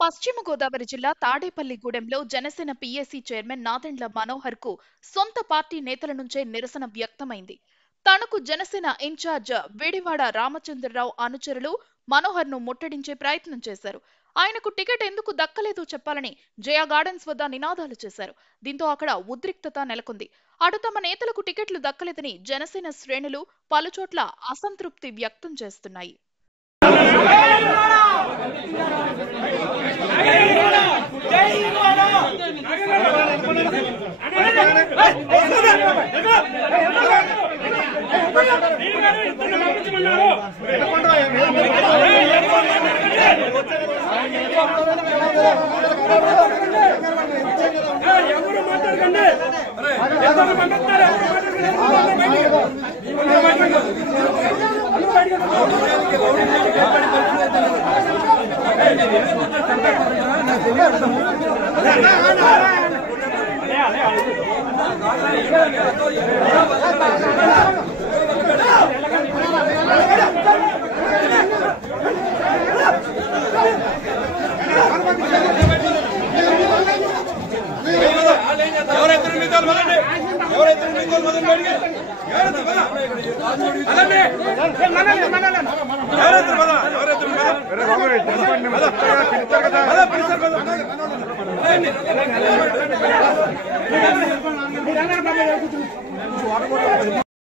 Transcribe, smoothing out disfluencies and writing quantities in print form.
పశ్చిమ గోదావరి జిల్లా తాడేపల్లిగూడెంలో Janasena PAC chairman Nadendla Manohar కు సొంత పార్టీ నేతల నుంచే నిరసన వ్యక్తమైంది. తనకు జనసేన ఇన్ఛార్జ్ వేడివాడ రామచంద్రరావు అనుచరులు మనోహర్ ను ముట్టడించే ప్రయత్నం చేశారు. ఆయనకు టికెట్ ఎందుకు దక్కలేదో చెప్పాలని జయా గార్డెన్స్ వద్ద నినాదాలు చేశారు. దీంతో అక్కడ ఉద్రిక్తత నెలకొంది. అటు తమ నేతలకు టికెట్లు దక్కలేదని జనసేన శ్రేణులు పలుచోట్ల అసంతృప్తి వ్యక్తం చేస్తున్నాయి.